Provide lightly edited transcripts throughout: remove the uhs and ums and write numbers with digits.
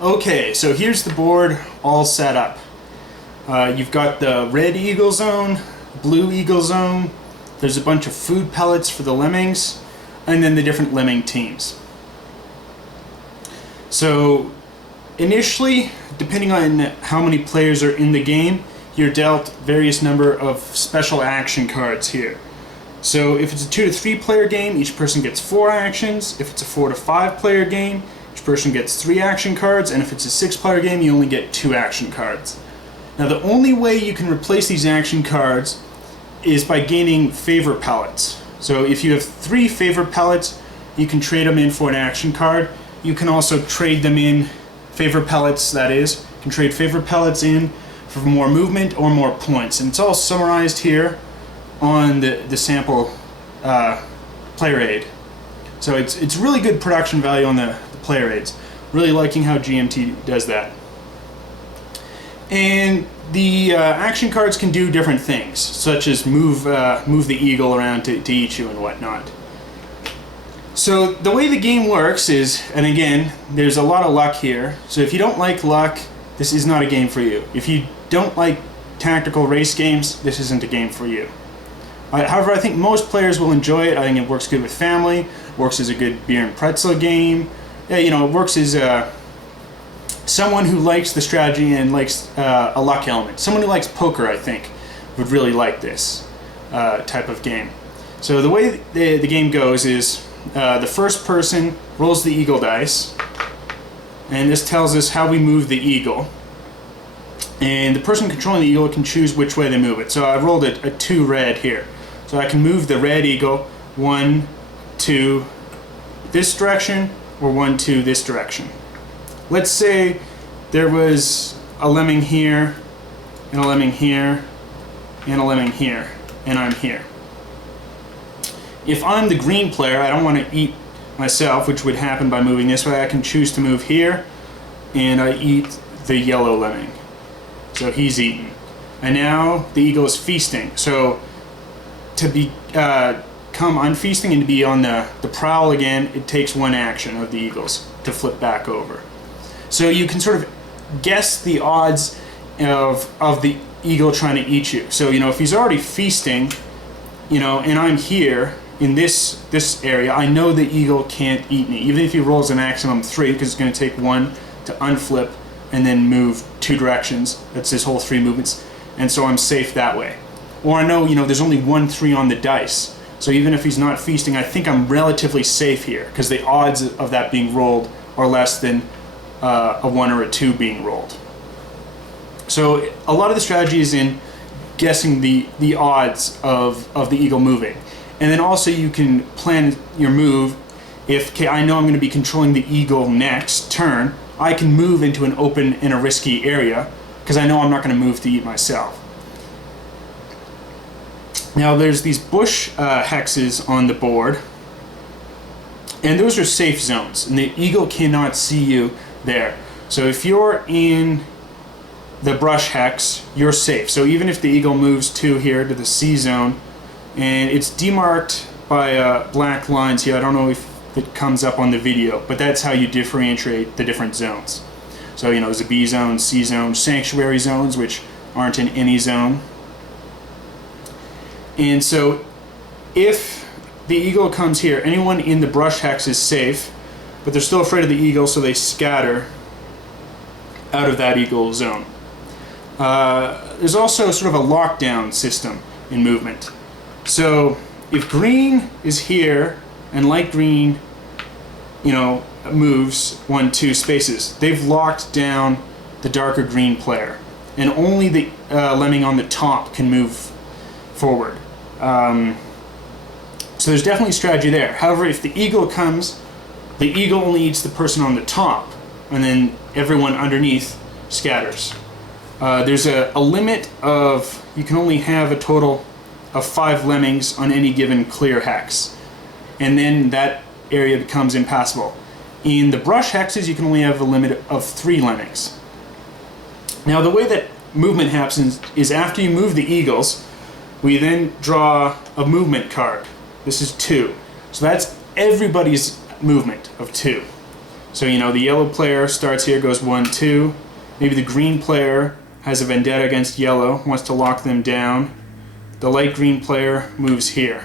Okay, so here's the board all set up. You've got the red eagle zone, blue eagle zone, there's a bunch of food pellets for the lemmings, and then the different lemming teams. So initially, depending on how many players are in the game, you're dealt various number of special action cards here. So if it's a 2 to 3 player game, each person gets 4 actions. If it's a 4 to 5 player game, each person gets 3 action cards, and if it's a 6 player game, you only get 2 action cards. Now the only way you can replace these action cards is by gaining favor pellets. So if you have 3 favor pellets, you can trade them in for an action card. You can also trade them in, favor pellets that is, you can trade favor pellets in for more movement or more points. And it's all summarized here on the sample player aid. So it's really good production value on the player aids. Really liking how GMT does that. And the action cards can do different things, such as move the eagle around to eat you and whatnot. So the way the game works is, and again, there's a lot of luck here. So if you don't like luck, this is not a game for you. If you don't like tactical race games, this isn't a game for you. However, I think most players will enjoy it. I think it works good with family, works as a good beer and pretzel game. You know, it works as someone who likes the strategy and likes a luck element. Someone who likes poker, I think, would really like this type of game. So the way the game goes is the first person rolls the eagle dice, and this tells us how we move the eagle. And the person controlling the eagle can choose which way they move it. So I rolled a 2 red here. So I can move the red eagle 1 to this direction or 1 to this direction. Let's say there was a lemming here, and a lemming here, and a lemming here, and I'm here. If I'm the green player, I don't want to eat myself, which would happen by moving this way. I can choose to move here, and I eat the yellow lemming. So he's eaten. And now the eagle is feasting. So to become unfeasting and to be on the prowl again, it takes 1 action of the eagles to flip back over. So you can sort of guess the odds of the eagle trying to eat you. So, you know, if he's already feasting, you know, and I'm here in this area, I know the eagle can't eat me, even if he rolls a maximum 3, because it's going to take 1 to unflip and then move 2 directions. That's his whole 3 movements, and so I'm safe that way. Or I know, you know, there's only 1 3 on the dice, so even if he's not feasting, I think I'm relatively safe here, because the odds of that being rolled are less than a 1 or a 2 being rolled. So a lot of the strategy is in guessing the odds of the eagle moving. And then also you can plan your move. If, okay, I know I'm going to be controlling the eagle next turn, I can move into an open and a risky area because I know I'm not going to move to eat myself. Now there's these bush hexes on the board, and those are safe zones, and the eagle cannot see you there. So if you're in the brush hex, you're safe. So even if the eagle moves to here to the C zone, and it's demarked by black lines here, I don't know if it comes up on the video, but that's how you differentiate the different zones. So, you know, there's a B zone, C zone, sanctuary zones, which aren't in any zone. And so if the eagle comes here, anyone in the brush hex is safe, but they're still afraid of the eagle, so they scatter out of that eagle zone. There's also sort of a lockdown system in movement. So if green is here and light green, you know, moves 1, 2 spaces, they've locked down the darker green player, and only the lemming on the top can move forward. So there's definitely strategy there. However, if the eagle comes, the eagle only eats the person on the top, and then everyone underneath scatters. There's a limit of, you can only have a total of 5 lemmings on any given clear hex, and then that area becomes impassable. In the brush hexes, you can only have a limit of 3 lemmings. Now the way that movement happens is after you move the eagles, we then draw a movement card. This is 2. So that's everybody's movement of 2. So, you know, the yellow player starts here, goes 1, 2. Maybe the green player has a vendetta against yellow, wants to lock them down. The light green player moves here.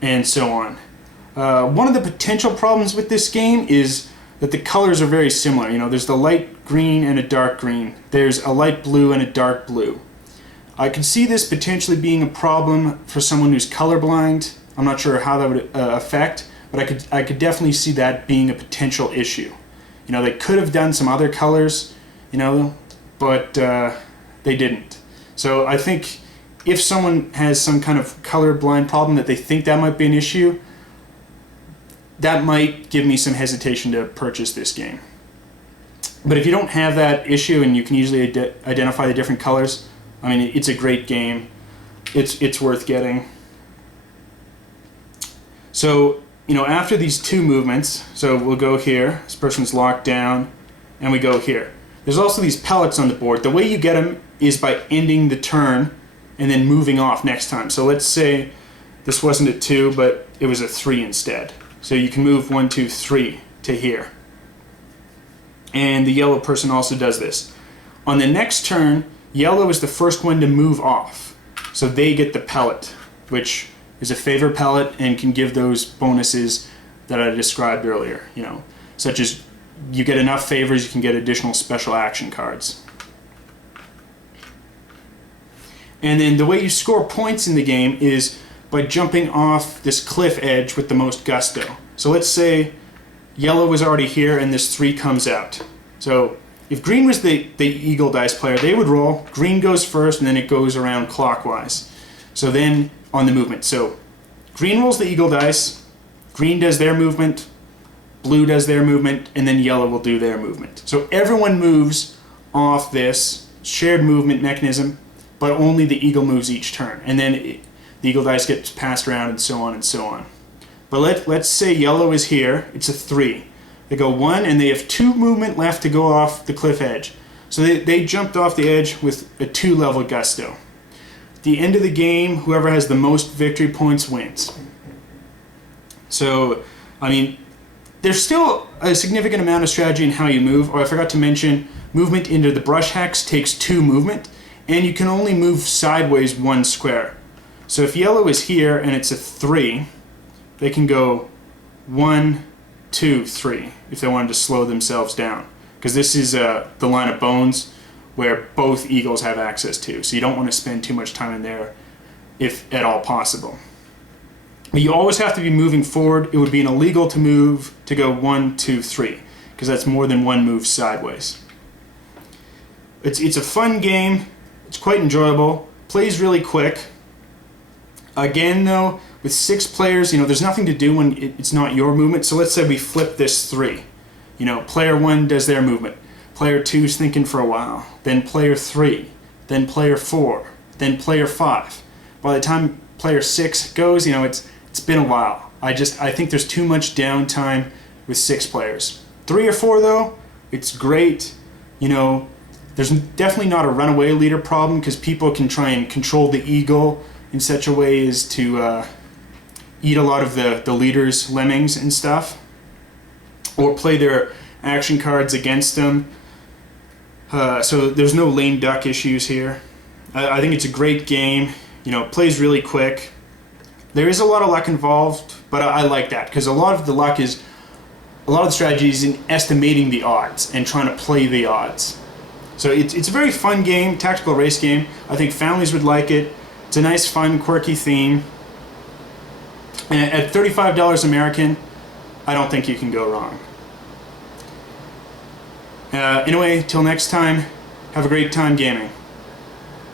And so on. One of the potential problems with this game is that the colors are very similar. You know, there's the light green and a dark green. There's a light blue and a dark blue. I could see this potentially being a problem for someone who's colorblind. I'm not sure how that would affect, but I could definitely see that being a potential issue. You know, they could have done some other colors, you know, but they didn't. So I think if someone has some kind of colorblind problem that they think that might be an issue, that might give me some hesitation to purchase this game. But if you don't have that issue and you can easily identify the different colors, I mean, it's a great game. It's worth getting. So, you know, after these two movements, so we'll go here, this person's locked down, and we go here. There's also these pellets on the board. The way you get them is by ending the turn and then moving off next time. So let's say this wasn't a 2, but it was a 3 instead. So you can move 1, 2, 3 to here. And the yellow person also does this. On the next turn, yellow is the first one to move off. So they get the pellet, which is a favor pellet and can give those bonuses that I described earlier, you know, such as you get enough favors, you can get additional special action cards. And then the way you score points in the game is by jumping off this cliff edge with the most gusto. So let's say yellow was already here and this 3 comes out. So if green was the eagle dice player, they would roll. Green goes first and then it goes around clockwise. So then on the movement. So green rolls the eagle dice, green does their movement, blue does their movement, and then yellow will do their movement. So everyone moves off this shared movement mechanism, but only the eagle moves each turn. And then the eagle dice gets passed around and so on and so on. But let's say yellow is here, it's a 3. They go 1 and they have 2 movement left to go off the cliff edge. So they jumped off the edge with a 2 level gusto. At the end of the game, whoever has the most victory points wins. So, I mean, there's still a significant amount of strategy in how you move. Oh, I forgot to mention, movement into the brush hex takes 2 movement, and you can only move sideways 1 square. So if yellow is here and it's a 3, they can go 1, 2, 3 if they wanted to slow themselves down. Because this is the line of bones where both eagles have access to. So you don't want to spend too much time in there if at all possible. But you always have to be moving forward. It would be illegal to move to go 1, 2, 3 because that's more than 1 move sideways. It's a fun game. It's quite enjoyable. Plays really quick. Again, though, with 6 players, you know, there's nothing to do when it's not your movement. So let's say we flip this 3. You know, player 1 does their movement. Player 2's thinking for a while. Then player 3. Then player 4. Then player 5. By the time player 6 goes, you know, it's been a while. I think there's too much downtime with 6 players. 3 or 4, though, it's great. You know, there's definitely not a runaway leader problem because people can try and control the eagle in such a way as to eat a lot of the leader's lemmings and stuff, or play their action cards against them. So there's no lame duck issues here. I think it's a great game. You know, it plays really quick. There is a lot of luck involved, but I like that because a lot of the strategy is in estimating the odds and trying to play the odds. So it's a very fun game, tactical race game. I think families would like it. It's a nice, fun, quirky theme. And at $35 American, I don't think you can go wrong. Anyway, till next time, have a great time gaming.